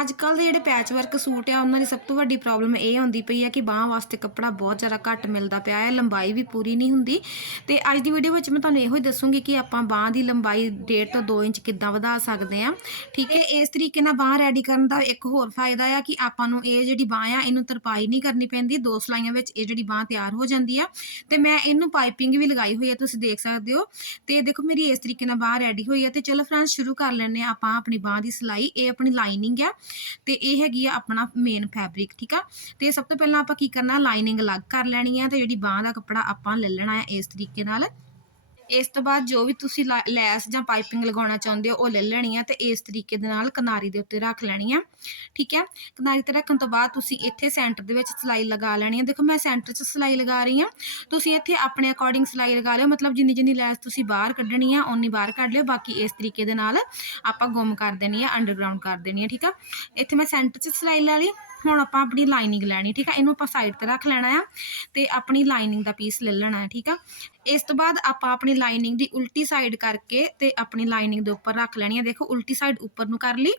ਅੱਜ ਕੱਲ ਦੇ ਜਿਹੜੇ ਪੈਚ ਵਰਕ ਸੂਟ ਆ, ਉਹਨਾਂ ਦੀ ਸਭ ਤੋਂ ਵੱਡੀ ਪ੍ਰੋਬਲਮ ਇਹ ਹੁੰਦੀ ਪਈ ਆ ਕਿ ਬਾਹਾਂ ਵਾਸਤੇ ਕੱਪੜਾ ਬਹੁਤ ਜ਼ਿਆਦਾ ਘੱਟ ਮਿਲਦਾ ਪਿਆ ਹੈ, ਲੰਬਾਈ ਵੀ ਪੂਰੀ ਨਹੀਂ ਹੁੰਦੀ। ਤੇ ਅੱਜ ਦੀ ਵੀਡੀਓ ਵਿੱਚ ਮੈਂ ਤੁਹਾਨੂੰ ਇਹੋ ਹੀ ਦੱਸੂਗੀ ਕਿ ਆਪਾਂ ਬਾਹਾਂ ਦੀ ਲੰਬਾਈ 1.5 ਤੋਂ 2 ਇੰਚ ਕਿੱਦਾਂ ਵਧਾ ਸਕਦੇ ਆ ਠੀਕ ਹੈ, ਇਸ ਤਰੀਕੇ ਨਾਲ ਬਾਹਾਂ ਰੈਡੀ ਕਰਨ ਦਾ ਇੱਕ ਹੋਰ ਫਾਇਦਾ ਆ ਕਿ ਆਪਾਂ ਨੂੰ ਇਹ ਜਿਹੜੀ ਬਾਹ ਆ, ਇਹਨੂੰ ਤਰਪਾਈ ਨਹੀਂ ਕਰਨੀ ਪੈਂਦੀ, ਦੋ ਸਲਾਈਆਂ ਵਿੱਚ ਇਹ ਜਿਹੜੀ ਬਾਹ ਤਿਆਰ ਹੋ ਜਾਂਦੀ ਆ। ਤੇ ਮੈਂ ਇਹਨੂੰ ਪਾਈਪਿੰਗ ਵੀ ਲਗਾਈ ਹੋਈ ਆ, ਤੁਸੀਂ ਦੇਖ ਸਕਦੇ ਹੋ। ਤੇ ਦੇਖੋ, ਮੇਰੀ ਇਸ ਤਰੀਕੇ ਨਾਲ ਬਾਹ ਰੈਡੀ ਹੋਈ ਆ। ਤੇ ਚਲੋ ਫਰੈਂਡਸ ਸ਼ੁਰੂ ਕਰ ਲੈਂਦੇ ਆ ਆਪਾਂ ਆਪਣੀ ਬਾਹ ਦੀ ਸਿਲਾਈ। ਇਹ ਆਪਣੀ ਲਾਈਨਿੰਗ ਆ। ਤੇ ਇਹ ਹੈਗੀ ਆ ਆਪਣਾ ਮੇਨ ਫੈਬਰਿਕ ਠੀਕ ਆ? ਤੇ ਸਭ ਤੋਂ ਪਹਿਲਾਂ ਆਪਾਂ ਕੀ ਕਰਨਾ ਲਾਈਨਿੰਗ ਅਲੱਗ ਕਰ ਲੈਣੀ ਆ ਤੇ ਜਿਹੜੀ ਬਾਹ ਦਾ ਕੱਪੜਾ ਆਪਾਂ ਲੈ ਲੈਣਾ ਆ ਇਸ ਤਰੀਕੇ ਨਾਲ। ਇਸ ਤੋਂ ਬਾਅਦ ਜੋ ਵੀ ਤੁਸੀਂ ਲਾ- ਲੈਸ ਜਾਂ ਪਾਈਪਿੰਗ ਲਗਾਉਣਾ ਚਾਹੁੰਦੇ ਹੋ, ਉਹ ਲੈ ਲੈਣੀ ਆ ਤੇ ਇਸ ਤਰੀਕੇ ਦੇ ਨਾਲ ਕਿਨਾਰੀ ਦੇ ਉੱਤੇ ਰੱਖ ਲੈਣੀ ਆ, ਠੀਕ ਹੈ ਕਿਨਾਰੀ ਤੇ ਰੱਖਣ ਤੋਂ ਬਾਅਦ ਤੁਸੀਂ ਇੱਥੇ ਸੈਂਟਰ ਦੇ ਵਿੱਚ ਸਿਲਾਈ ਲਗਾ ਲੈਣੀ ਆ। ਦੇਖੋ ਮੈਂ ਸੈਂਟਰ 'ਚ ਸਿਲਾਈ ਲਗਾ ਰਹੀ ਆ। ਤੁਸੀਂ ਇੱਥੇ ਆਪਣੇ ਅਕੋਰਡਿੰਗ ਸਿਲਾਈ ਲਗਾ ਲਿਓ, ਮਤਲਬ ਜਿੰਨੀ ਜਿੰਨੀ ਲੈਸ ਤੁਸੀਂ ਬਾਹਰ ਕੱਢਣੀ ਆ, ਓਨੀ ਬਾਹਰ ਕੱਢ ਲਿਓ। ਬਾਕੀ ਇਸ ਤਰੀਕੇ ਦੇ ਨਾਲ ਆਪਾਂ ਗੁੰਮ ਕਰ ਦੇਣੀ ਆ ਅੰਡਰਗਰਾਉਂਡ ਕਰ ਦੇਣੀ ਆ, ਠੀਕ ਆ? ਇੱਥੇ ਮੈਂ ਸੈਂਟਰ 'ਚ ਸਿਲਾਈ ਲਾ ਲਈ। ਹੁਣ ਆਪਾਂ ਆਪਣੀ ਲਾਈਨਿੰਗ ਲੈਣੀ, ਠੀਕ ਆ? ਇਹਨੂੰ ਆਪਾਂ ਸਾਈਡ ਤੇ ਰੱਖ ਲੈਣਾ ਆ ਤੇ ਆਪਣੀ ਲਾਈਨਿੰਗ ਦਾ ਪੀਸ ਲੈ ਲੈਣਾ ਹੈ, ਠੀਕ ਆ? ਇਸ ਤੋਂ ਬਾਅਦ ਆਪਾਂ ਆਪਣੀ ਲਾਈਨਿੰਗ ਦੀ ਉਲਟੀ ਸਾਈਡ ਕਰਕੇ ਤੇ ਆਪਣੀ ਲਾਈਨਿੰਗ ਦੇ ਉੱਪਰ ਰੱਖ ਲੈਣੀ ਹੈ ਦੇਖੋ, ਉਲਟੀ ਸਾਈਡ ਉੱਪਰ ਨੂੰ ਕਰ ਲਈ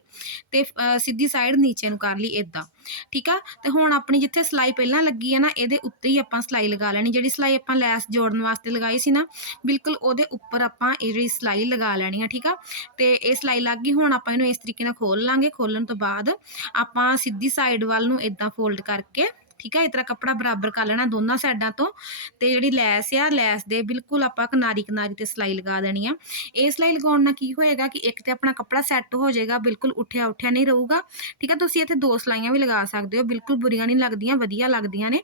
ਤੇ ਸਿੱਧੀ ਸਾਈਡ ਨੀਚੇ ਨੂੰ ਕਰ ਲਈ ਇਦਾਂ ਠੀਕ ਆ? ਤੇ ਹੁਣ ਆਪਣੀ ਜਿੱਥੇ ਸਿਲਾਈ ਪਹਿਲਾਂ ਲੱਗੀ ਹੈ ਨਾ, ਇਹਦੇ ਉੱਤੇ ਹੀ ਆਪਾਂ ਸਿਲਾਈ ਲਗਾ ਲੈਣੀ। ਜਿਹੜੀ ਸਿਲਾਈ ਆਪਾਂ ਲੈਸ ਜੋੜਨ ਵਾਸਤੇ ਲਗਾਈ ਸੀ ਨਾ, ਬਿਲਕੁਲ ਉਹਦੇ ਉੱਪਰ ਆਪਾਂ ਇਹ ਜਿਹੜੀ ਸਿਲਾਈ ਲਗਾ ਲੈਣੀ ਆ, ਠੀਕ ਆ? ਤੇ ਇਹ ਸਿਲਾਈ ਲੱਗ ਗਈ, ਹੁਣ ਆਪਾਂ ਇਹਨੂੰ ਇਸ ਤਰੀਕੇ ਨਾਲ ਖੋਲ ਲਾਂਗੇ। ਖੋਲਣ ਤੋਂ ਬਾਅਦ ਆਪਾਂ ਸਿੱਧੀ ਸਾਈਡ ਵੱਲ ਨੂੰ ਇਦਾਂ ਫੋਲਡ ਕਰਕੇ ਠੀਕ ਆ, ਇਸ ਤਰ੍ਹਾਂ ਕੱਪੜਾ ਬਰਾਬਰ ਕਰ ਲੈਣਾ ਦੋਨਾਂ ਸਾਈਡਾਂ ਤੋਂ। ਤੇ ਜਿਹੜੀ ਲੈਸ ਆ, ਲੈਸ ਦੇ ਬਿਲਕੁਲ ਆਪਾਂ ਕਿਨਾਰੀ ਕਿਨਾਰੀ ਤੇ ਸਿਲਾਈ ਲਗਾ ਦੇਣੀ ਆ। ਇਹ ਸਿਲਾਈ ਲਗਾਉਣ ਨਾਲ ਕੀ ਹੋਏਗਾ ਕਿ ਇੱਕ ਤੇ ਆਪਣਾ ਕੱਪੜਾ ਸੈੱਟ ਹੋ ਜਾਏਗਾ, ਬਿਲਕੁਲ ਉੱਠਿਆ ਉੱਠਿਆ ਨਹੀਂ ਰਹੂਗਾ। ਠੀਕ ਆ, ਤੁਸੀਂ ਇੱਥੇ ਦੋ ਸਿਲਾਈਆਂ ਵੀ ਲਗਾ ਸਕਦੇ ਹੋ, ਬਿਲਕੁਲ ਬੁਰੀਆਂ ਨਹੀਂ ਲੱਗਦੀਆਂ, ਵਧੀਆ ਲੱਗਦੀਆਂ ਨੇ।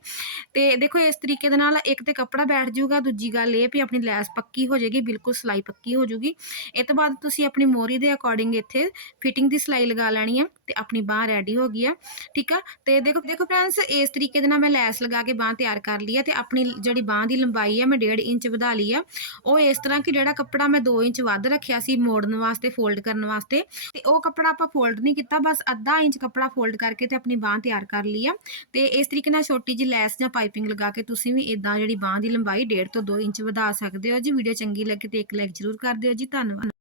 ਤੇ ਦੇਖੋ, ਇਸ ਤਰੀਕੇ ਦੇ ਨਾਲ ਇੱਕ ਤੇ ਕੱਪੜਾ ਬੈਠ ਜਾਊਗਾ, ਦੂਜੀ ਗੱਲ ਇਹ ਵੀ ਆਪਣੀ ਲੈਸ ਪੱਕੀ ਹੋ ਜਾਏਗੀ, ਬਿਲਕੁਲ ਸਿਲਾਈ ਪੱਕੀ ਹੋ ਜਾਊਗੀ। ਇਹ ਤੋਂ ਬਾਅਦ ਤੁਸੀਂ ਆਪਣੀ ਮੋਰੀ ਦੇ ਅਕੋਰਡਿੰਗ ਇੱਥੇ ਫਿਟਿੰਗ ਦੀ ਸਿਲਾਈ ਲਗਾ ਲੈਣੀ ਆ ਤੇ ਆਪਣੀ ਬਾਹ ਰੈਡੀ ਹੋ ਗਈ ਆ। ਠੀਕ ਆ, ਤੇ ਦੇਖੋ ਦੇਖੋ ਫਰੈਂਡਸ ਇਸ ਤਰੀਕੇ ਤਰੀਕੇ ਦੇ ਨਾਲ ਮੈਂ ਲੈਸ ਲਗਾ ਕੇ ਬਾਹ ਤਿਆਰ ਕਰ ਲਈ ਹੈ ਤੇ ਆਪਣੀ ਜਿਹੜੀ ਬਾਹ ਦੀ ਲੰਬਾਈ ਆ ਮੈਂ 1.5 ਇੰਚ ਵਧਾ ਲਈ ਆ ਉਹ ਇਸ ਤਰ੍ਹਾਂ ਕਿ ਜਿਹੜਾ ਕੱਪੜਾ ਮੈਂ 2 ਇੰਚ ਵੱਧ ਰੱਖਿਆ ਸੀ ਮੋੜਨ ਵਾਸਤੇ, ਫੋਲਡ ਕਰਨ ਵਾਸਤੇ ਤੇ ਉਹ ਕੱਪੜਾ ਆਪਾਂ ਫੋਲਡ ਨਹੀਂ ਕੀਤਾ, ਬਸ ਅੱਧਾ ਇੰਚ ਕੱਪੜਾ ਫੋਲਡ ਕਰਕੇ ਤੇ ਆਪਣੀ ਬਾਹ ਤਿਆਰ ਕਰ ਲਈ ਆ ਤੇ ਇਸ ਤਰੀਕੇ ਨਾਲ ਛੋਟੀ ਜਿਹੀ ਲੈਸ ਜਾਂ ਪਾਈਪਿੰਗ ਲਗਾ ਕੇ ਤੁਸੀਂ ਵੀ ਇਦਾਂ ਜਿਹੜੀ ਬਾਹ ਦੀ ਲੰਬਾਈ 1.5 ਤੋਂ 2 ਇੰਚ ਵਧਾ ਸਕਦੇ ਹੋ ਜੀ। ਵੀਡੀਓ ਚੰਗੀ ਲੱਗੇ ਤੇ ਇੱਕ ਲਾਈਕ ਜ਼ਰੂਰ ਕਰ ਦਿਓ ਜੀ। ਧੰਨਵਾਦ।